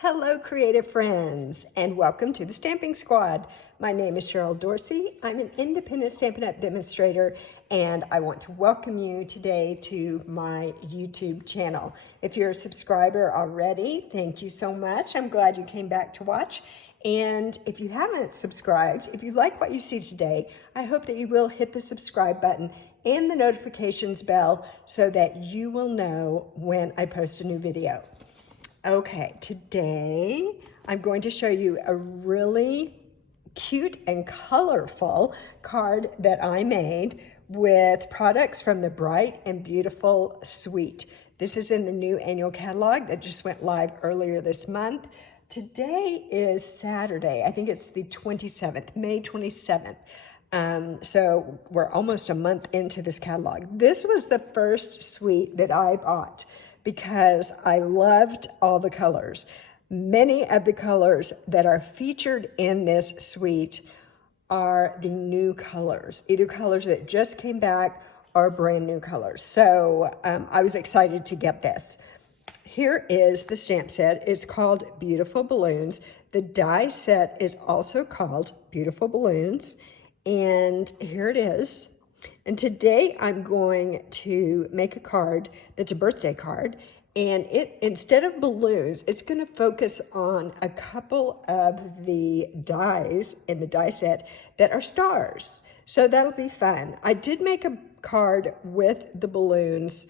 Hello, creative friends, and welcome to the Stamping Squad. My name is Cheryl Dorsey. I'm an independent Stampin' Up! Demonstrator, and I want to welcome you today to my YouTube channel. If you're a subscriber already, thank you so much. I'm glad you came back to watch. And if you haven't subscribed, if you like what you see today, I hope that you will hit the subscribe button and the notifications bell so that you will know when I post a new video. Okay, today I'm going to show you a really cute and colorful card that I made with products from the Bright and Beautiful suite. This is in the new annual catalog that just went live earlier this month. Today is Saturday. I think it's the 27th, May 27th. So we're almost a month into this catalog. This was the first suite that I bought because I loved all the colors. Many of the colors that are featured in this suite are the new colors, either colors that just came back or brand new colors. So I was excited to get this. Here is the stamp set. It's called Beautiful Balloons. The die set is also called Beautiful Balloons. And here it is. And today I'm going to make a card that's a birthday card. And instead of balloons, it's going to focus on a couple of the dies in the die set that are stars. So that'll be fun. I did make a card with the balloons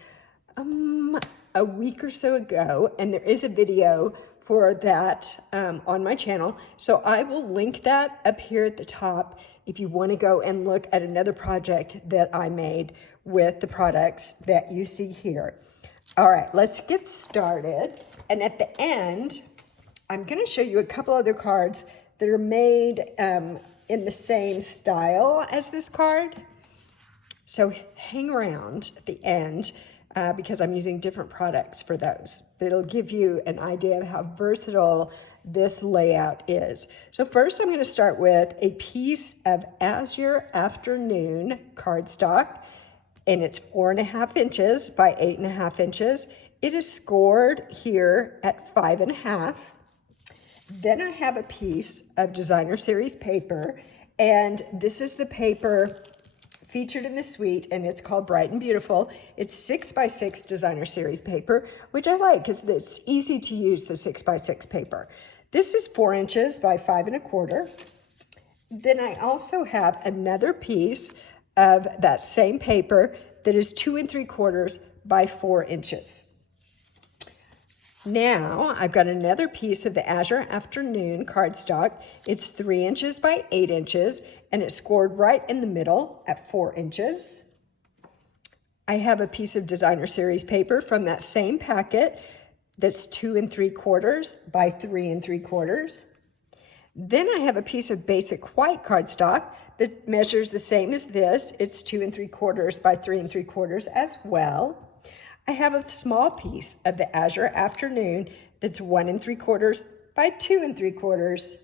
a week or so ago, and there is a video for that on my channel. So I will link that up here at the top if you want to go and look at another project that I made with the products that you see here. All right, let's get started. And at the end, I'm going to show you a couple other cards that are made in the same style as this card. So hang around at the end because I'm using different products for those. It'll give you an idea of how versatile this layout is. So first I'm going to start with a piece of Azure Afternoon cardstock, and it's 4.5 inches by 8.5 inches. It is scored here at 5.5. Then I have a piece of Designer Series paper, and this is the paper featured in the suite, and it's called Bright and Beautiful. It's 6x6 Designer Series paper, which I like because it's easy to use, the 6x6 paper. This is 4 inches by 5.25. Then I also have another piece of that same paper that is 2 3/4 by 4 inches. Now I've got another piece of the Azure Afternoon cardstock. It's 3 inches by 8 inches, and it's scored right in the middle at 4 inches. I have a piece of Designer Series paper from that same packet that's 2 3/4 by 3 3/4. Then I have a piece of basic white cardstock that measures the same as this. It's 2 3/4 by 3 3/4 as well. I have a small piece of the Azure Afternoon that's 1 3/4 by 2 3/4.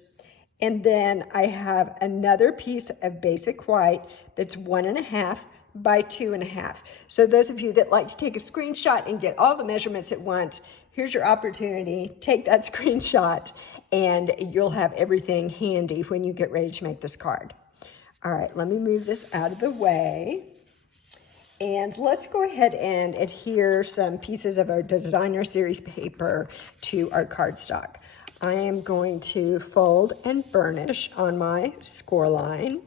And then I have another piece of basic white that's 1.5 by 2.5. So those of you that like to take a screenshot and get all the measurements at once, here's your opportunity. Take that screenshot and you'll have everything handy when you get ready to make this card. All right, let me move this out of the way. And let's go ahead and adhere some pieces of our Designer Series paper to our cardstock. I am going to fold and burnish on my score line.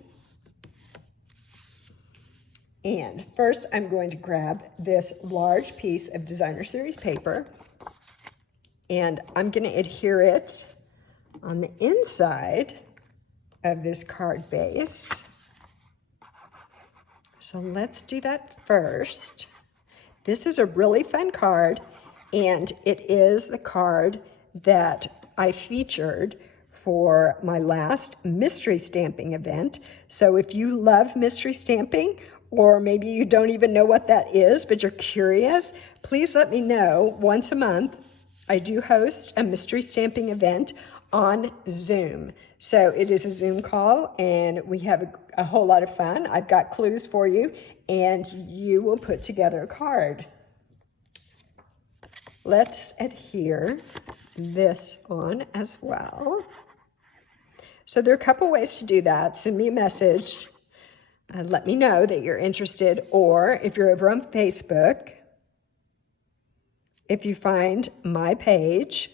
And first I'm going to grab this large piece of Designer Series paper, and I'm going to adhere it on the inside of this card base. So let's do that first. This is a really fun card, and it is the card that I featured for my last mystery stamping event. So if you love mystery stamping, or maybe you don't even know what that is, but you're curious, please let me know. Once a month, I do host a mystery stamping event on Zoom. So it is a Zoom call, and we have a whole lot of fun. I've got clues for you, and you will put together a card. Let's adhere this on as well. So there are a couple ways to do that. Send me a message. Let me know that you're interested, or if you're over on Facebook, if you find my page,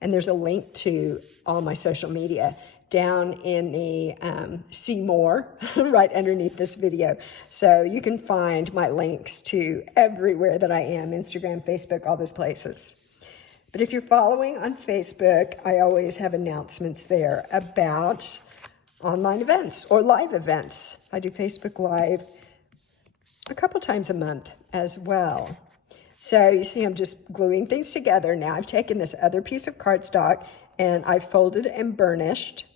and there's a link to all my social media down in the see more right underneath this video. So you can find my links to everywhere that I am, Instagram, Facebook, all those places. But if you're following on Facebook, I always have announcements there about online events or live events. I do Facebook Live a couple times a month as well. So you see, I'm just gluing things together. Now I've taken this other piece of cardstock and I folded and burnished.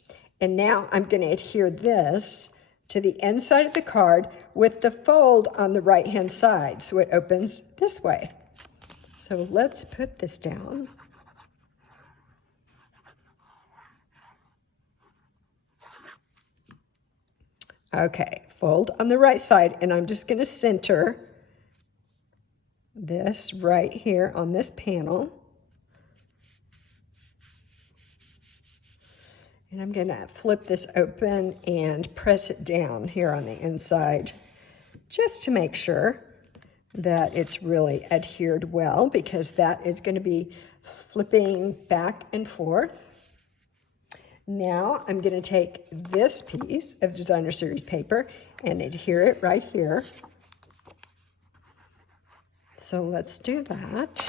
And now I'm going to adhere this to the inside of the card with the fold on the right-hand side, so it opens this way. So let's put this down. Okay, fold on the right side, and I'm just going to center this right here on this panel. And I'm going to flip this open and press it down here on the inside just to make sure that it's really adhered well, because that is going to be flipping back and forth. Now I'm going to take this piece of Designer Series paper and adhere it right here. So let's do that.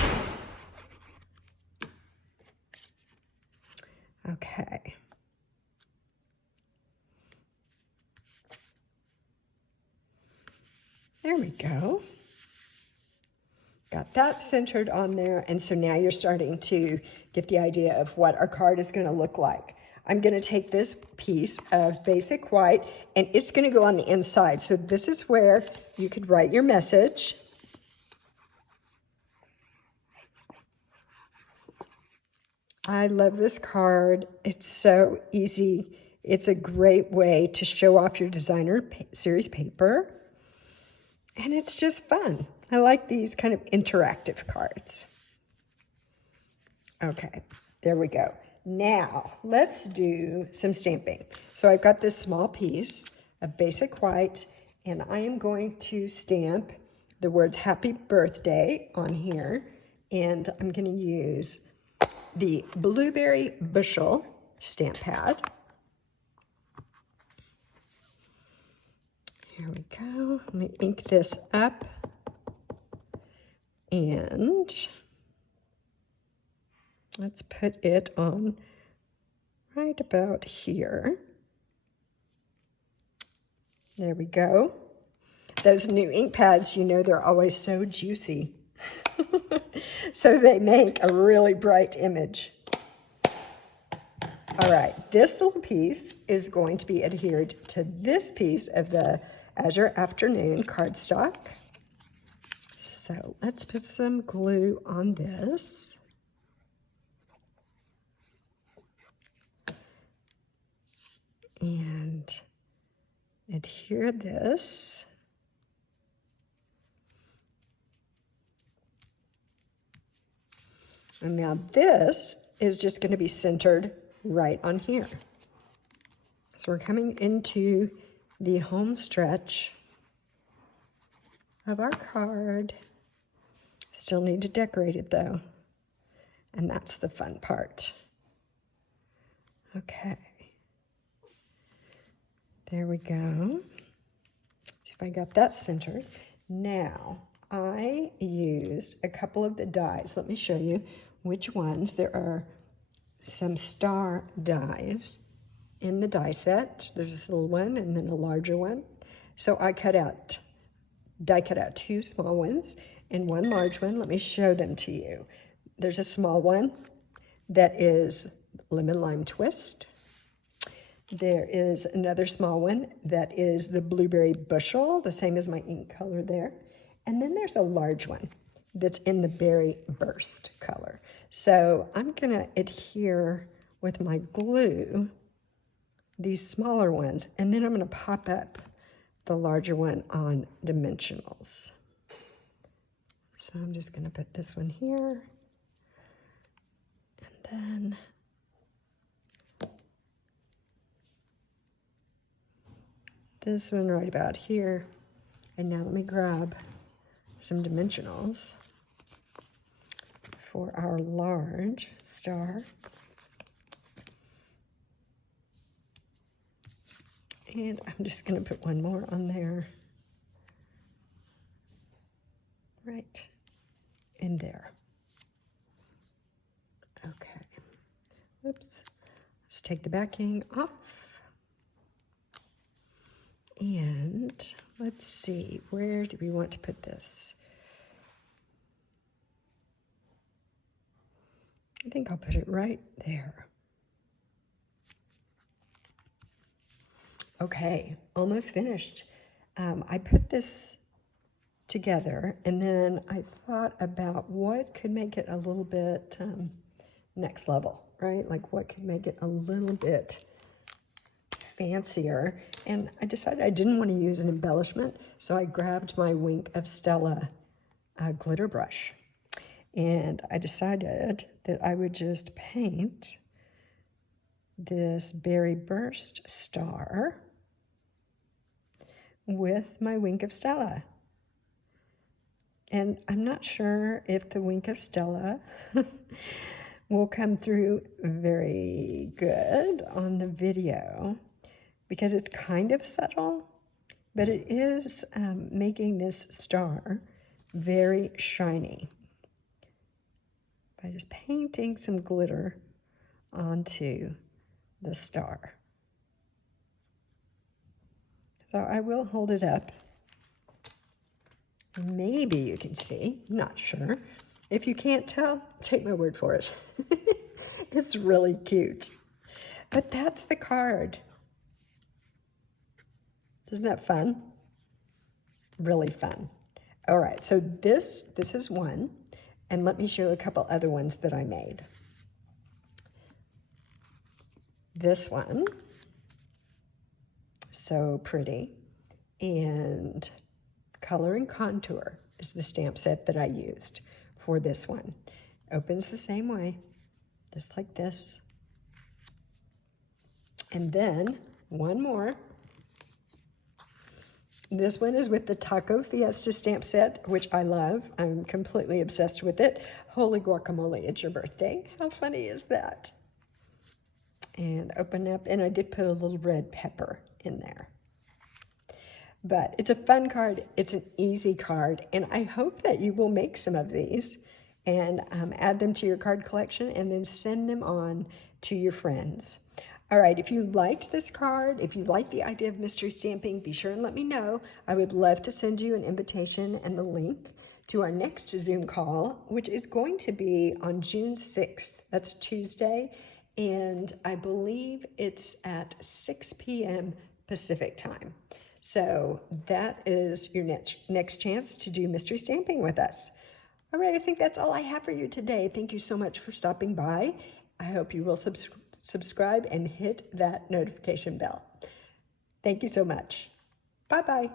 Okay. There we go. Got that centered on there, and so now you're starting to get the idea of what our card is going to look like. I'm going to take this piece of basic white, and it's going to go on the inside. So this is where you could write your message. I love this card. It's so easy. It's a great way to show off your Designer Series paper. And it's just fun. I like these kind of interactive cards. Okay, there we go. Now, let's do some stamping. So I've got this small piece of basic white, and I am going to stamp the words Happy Birthday on here. And I'm going to use the Blueberry Bushel stamp pad. Here we go. Let me ink this up. And let's put it on right about here. There we go. Those new ink pads, you know, they're always so juicy. So they make a really bright image. All right, this little piece is going to be adhered to this piece of the Azure Afternoon cardstock. So let's put some glue on this. And adhere this. And now this is just going to be centered right on here. So we're coming into the home stretch of our card. Still need to decorate it though. And that's the fun part. Okay. There we go. See if I got that centered. Now, I used a couple of the dies. Let me show you which ones. There are some star dies in the die set. There's this little one and then a larger one. So I die cut out two small ones and one large one. Let me show them to you. There's a small one that is Lemon Lime Twist. There is another small one that is the Blueberry Bushel, the same as my ink color there. And then there's a large one that's in the Berry Burst color. So I'm gonna adhere with my glue these smaller ones, and then I'm gonna pop up the larger one on dimensionals. So I'm just gonna put this one here. this one right about here. And now let me grab some dimensionals for our large star. And I'm just going to put one more on there. Right in there. Okay. Oops. Let's take the backing off. And let's see, where do we want to put this? I think I'll put it right there. Okay, almost finished. I put this together, and then I thought about what could make it a little bit next level, right? Like what could make it a little bit fancier. And I decided I didn't want to use an embellishment, so I grabbed my Wink of Stella glitter brush. And I decided that I would just paint this Berry Burst star with my Wink of Stella. And I'm not sure if the Wink of Stella will come through very good on the video because it's kind of subtle, but it is making this star very shiny by just painting some glitter onto the star. So I will hold it up. Maybe you can see, not sure. If you can't tell, take my word for it. It's really cute. But that's the card. Isn't that fun? Really fun. All right, so this is one, and let me show a couple other ones that I made. This one, so pretty, and Color and Contour is the stamp set that I used for this one. Opens the same way, just like this. And then one more. This one is with the Taco Fiesta stamp set, which I love. I'm completely obsessed with it. Holy guacamole, it's your birthday. How funny is that? And open up, and I did put a little red pepper in there. But it's a fun card, it's an easy card, and I hope that you will make some of these and add them to your card collection and then send them on to your friends. All right, if you liked this card, if you like the idea of mystery stamping, be sure and let me know. I would love to send you an invitation and the link to our next Zoom call, which is going to be on June 6th. That's a Tuesday, and I believe it's at 6 p.m. Pacific time. So that is your next chance to do mystery stamping with us. All right, I think that's all I have for you today. Thank you so much for stopping by. I hope you will subscribe and hit that notification bell. Thank you so much. Bye-bye.